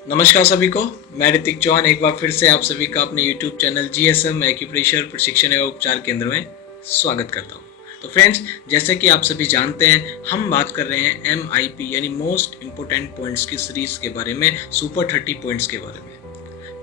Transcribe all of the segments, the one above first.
नमस्कार सभी को। मैं ऋतिक चौहान एक बार फिर से आप सभी का अपने YouTube चैनल GSM एक्यूप्रेशर प्रशिक्षण एवं उपचार केंद्र में स्वागत करता हूं। तो फ्रेंड्स, जैसे कि आप सभी जानते हैं, हम बात कर रहे हैं MIP यानी मोस्ट इम्पोर्टेंट पॉइंट्स की सीरीज के बारे में, सुपर 30 पॉइंट्स के बारे में।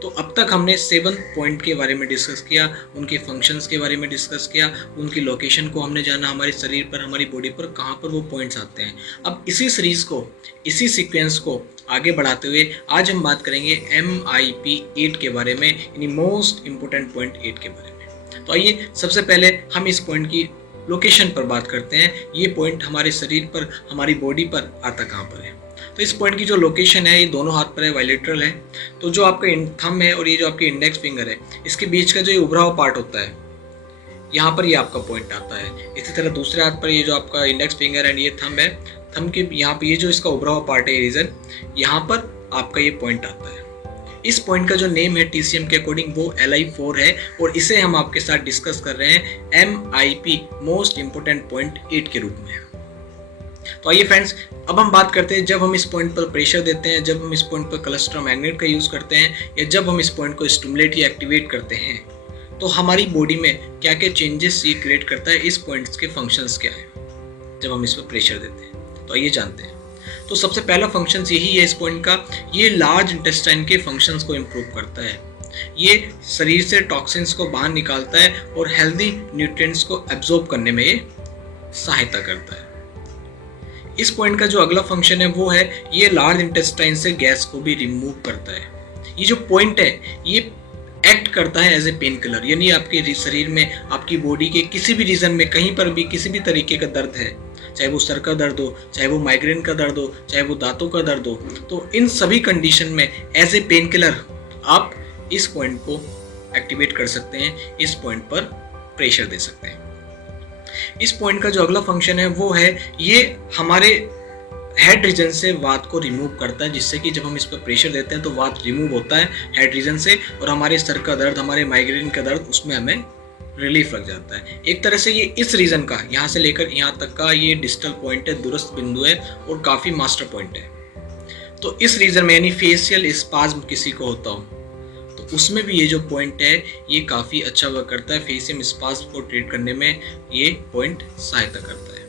तो अब तक हमने 7 पॉइंट के बारे में डिस्कस किया, उनके फंक्शंस के बारे में डिस्कस किया, उनकी लोकेशन को हमने जाना, हमारे शरीर पर, हमारी बॉडी पर कहाँ पर वो पॉइंट्स आते हैं। अब इसी सीरीज़ को, इसी सीक्वेंस को आगे बढ़ाते हुए आज हम बात करेंगे MIP 8 के बारे में, यानी मोस्ट इम्पोर्टेंट पॉइंट 8 के बारे में। तो आइए सबसे पहले हम इस पॉइंट की लोकेशन पर बात करते हैं। ये पॉइंट हमारे शरीर पर, हमारी बॉडी पर आता कहाँ पर है। तो इस पॉइंट की जो लोकेशन है, ये दोनों हाथ पर है, बायलैटरल है। तो जो आपका थंब है और ये जो आपकी इंडेक्स फिंगर है, इसके बीच का जो ये उभरा हुआ पार्ट होता है, यहाँ पर ये आपका पॉइंट आता है। इसी तरह दूसरे हाथ पर ये जो आपका इंडेक्स फिंगर एंड ये थंब है, थंब के यहाँ पे ये जो इसका उभरा हुआ पार्ट है, रीजन, यहाँ पर आपका ये पॉइंट आता है। इस पॉइंट का जो नेम है TCM के अकॉर्डिंग वो LI4 है और इसे हम आपके साथ डिस्कस कर रहे हैं MIP मोस्ट इम्पोर्टेंट पॉइंट 8 के रूप में। तो आइए फ्रेंड्स, अब हम बात करते हैं, जब हम इस पॉइंट पर प्रेशर देते हैं, जब हम इस पॉइंट पर क्लस्टर मैग्नेट का यूज़ करते हैं, या जब हम इस पॉइंट को स्टिमुलेट या एक्टिवेट करते हैं, तो हमारी बॉडी में क्या क्या चेंजेस ये क्रिएट करता है, इस पॉइंट्स के फंक्शंस क्या है जब हम इस पर प्रेशर देते हैं। तो आइए जानते हैं। तो सबसे पहला फंक्शन यही है इस पॉइंट का, ये लार्ज इंटेस्टाइन के फंक्शंस को इम्प्रूव करता है। ये शरीर से टॉक्सिन्स को बाहर निकालता है और हेल्दी न्यूट्रिएंट्स को एब्जॉर्ब करने में ये सहायता करता है। इस पॉइंट का जो अगला फंक्शन है वो है, ये लार्ज इंटेस्टाइन से गैस को भी रिमूव करता है। ये जो पॉइंट है ये एक्ट करता है एज ए पेन किलर, यानी आपके शरीर में, आपकी बॉडी के किसी भी रीजन में, कहीं पर भी किसी भी तरीके का दर्द है, चाहे वो सर का दर्द हो, चाहे वो माइग्रेन का दर्द हो, चाहे वो दांतों का दर्द हो, तो इन सभी कंडीशन में एज ए पेन किलर आप इस पॉइंट को एक्टिवेट कर सकते हैं, इस पॉइंट पर प्रेशर दे सकते हैं। इस पॉइंट का जो अगला फंक्शन है वो है, ये हमारे हेड रीजन से वात को रिमूव करता है, जिससे कि जब हम इस पर प्रेशर देते हैं तो वात रिमूव होता है हेड रीजन से, और हमारे सर का दर्द, हमारे माइग्रेन का दर्द, उसमें हमें रिलीफ लग जाता है। एक तरह से ये इस रीजन का, यहाँ से लेकर यहाँ तक का ये डिस्टल पॉइंट है, दूरस्थ बिंदु है और काफ़ी मास्टर पॉइंट है। तो इस रीजन में, यानी फेशियल स्पाज्म किसी को होता हो, तो उसमें भी ये जो पॉइंट है ये काफ़ी अच्छा वर्क करता है। फेशियल स्पाज्म को ट्रीट करने में ये पॉइंट सहायता करता है।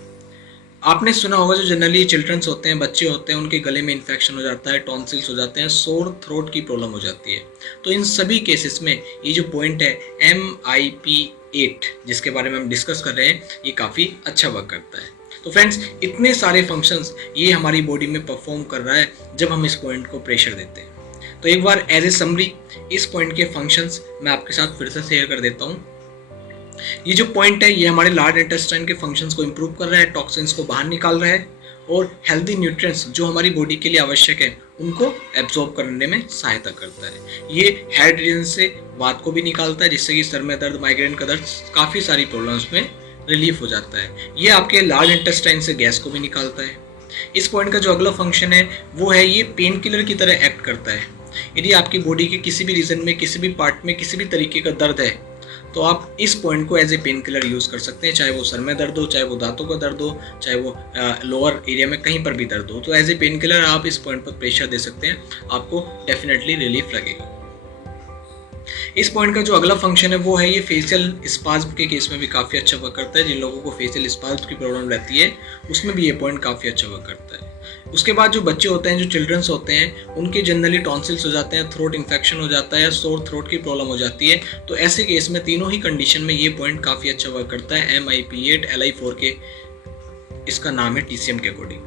आपने सुना होगा, जो जनरली चिल्ड्रंस होते हैं, बच्चे होते हैं, उनके गले में इन्फेक्शन हो जाता है, टॉन्सिल्स हो जाते हैं, सोर थ्रोट की प्रॉब्लम हो जाती है। तो इन सभी केसेस में ये जो पॉइंट है MIP 8 जिसके बारे में हम डिस्कस कर रहे हैं, ये काफ़ी अच्छा वर्क करता है। तो फ्रेंड्स, इतने सारे फंक्शंस ये हमारी बॉडी में परफॉर्म कर रहा है जब हम इस पॉइंट को प्रेशर देते हैं। तो एक बार एज ए समरी इस पॉइंट के फंक्शंस मैं आपके साथ फिर से शेयर कर देता हूँ। ये जो पॉइंट है ये हमारे लार्ज इंटेस्टाइन के फंक्शंस को इम्प्रूव कर रहा है, टॉक्सिन्स को बाहर निकाल रहा है और हेल्दी न्यूट्रिएंट्स जो हमारी बॉडी के लिए आवश्यक है उनको एब्जॉर्ब करने में सहायता करता है। ये हेड रीजन से वात को भी निकालता है, जिससे कि सर में दर्द, माइग्रेन का दर्द, काफ़ी सारी प्रॉब्लम्स में रिलीफ हो जाता है। ये आपके लार्ज इंटेस्टाइन से गैस को भी निकालता है। इस पॉइंट का जो अगला फंक्शन है वो है, ये पेन किलर की तरह एक्ट करता है। यदि आपकी बॉडी के किसी भी रीजन में, किसी भी पार्ट में, किसी भी तरीके का दर्द है, तो आप इस पॉइंट को as a painkiller use कर सकते हैं, चाहे वो सर में दर्द हो, चाहे वो दांतों का दर्द हो, चाहे वो लोअर एरिया में कहीं पर भी दर्द हो, तो एज ए पेन किलर आप इस पॉइंट पर प्रेशर दे सकते हैं, आपको डेफिनेटली रिलीफ लगेगा। इस पॉइंट का जो अगला फंक्शन है वो है, ये फेशियल स्पाज्म के केस में भी काफ़ी अच्छा वर्क करता है। जिन लोगों को फेशियल स्पाज्म की प्रॉब्लम रहती है उसमें भी ये पॉइंट काफ़ी अच्छा वर्क करता है। उसके बाद जो बच्चे होते हैं, जो चिल्ड्रंस होते हैं, उनके जनरली टॉन्सिल्स हो जाते हैं, थ्रोट इन्फेक्शन हो जाता है या सोर थ्रोट की प्रॉब्लम हो जाती है, तो ऐसे केस में तीनों ही कंडीशन में ये पॉइंट काफ़ी अच्छा वर्क करता है। MIP 8 LI4 के, इसका नाम है TCM के अकॉर्डिंग।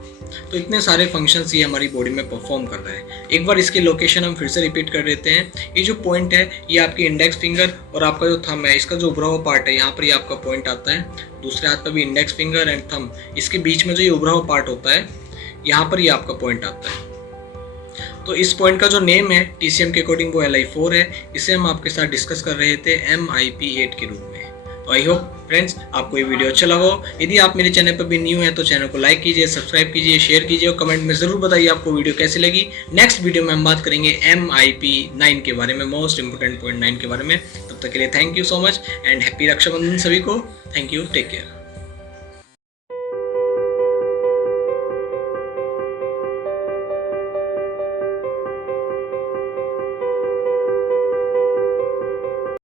तो इतने सारे फंक्शंस ये हमारी बॉडी में परफॉर्म कर रहा है। एक बार इसकी लोकेशन हम फिर से रिपीट कर देते हैं। ये जो पॉइंट है ये आपकी इंडेक्स फिंगर और आपका जो थंब है, इसका जो उभरा हुआ पार्ट है, यहाँ पर ये आपका पॉइंट आता है। दूसरे हाथ पर भी इंडेक्स फिंगर एंड थंब, इसके बीच में जो ये उभरा हुआ पार्ट होता है, यहाँ पर ये आपका पॉइंट आता है। तो इस पॉइंट का जो नेम है TCM के अकॉर्डिंग वो LI4 है। इसे हम आपके साथ डिस्कस कर रहे थे MIP 8 के रूप में। तो आई होप फ्रेंड्स आपको ये वीडियो अच्छा लगा हो। यदि आप मेरे चैनल पर भी न्यू हैं तो चैनल को लाइक कीजिए, सब्सक्राइब कीजिए, शेयर कीजिए और कमेंट में ज़रूर बताइए आपको वीडियो कैसी लगी। नेक्स्ट वीडियो में हम बात करेंगे MIP 9 के बारे में, मोस्ट इंपोर्टेंट पॉइंट 9 के बारे में। तब तक के लिए thank you so much and happy Rakshabandhan सभी को। Thank you, take care.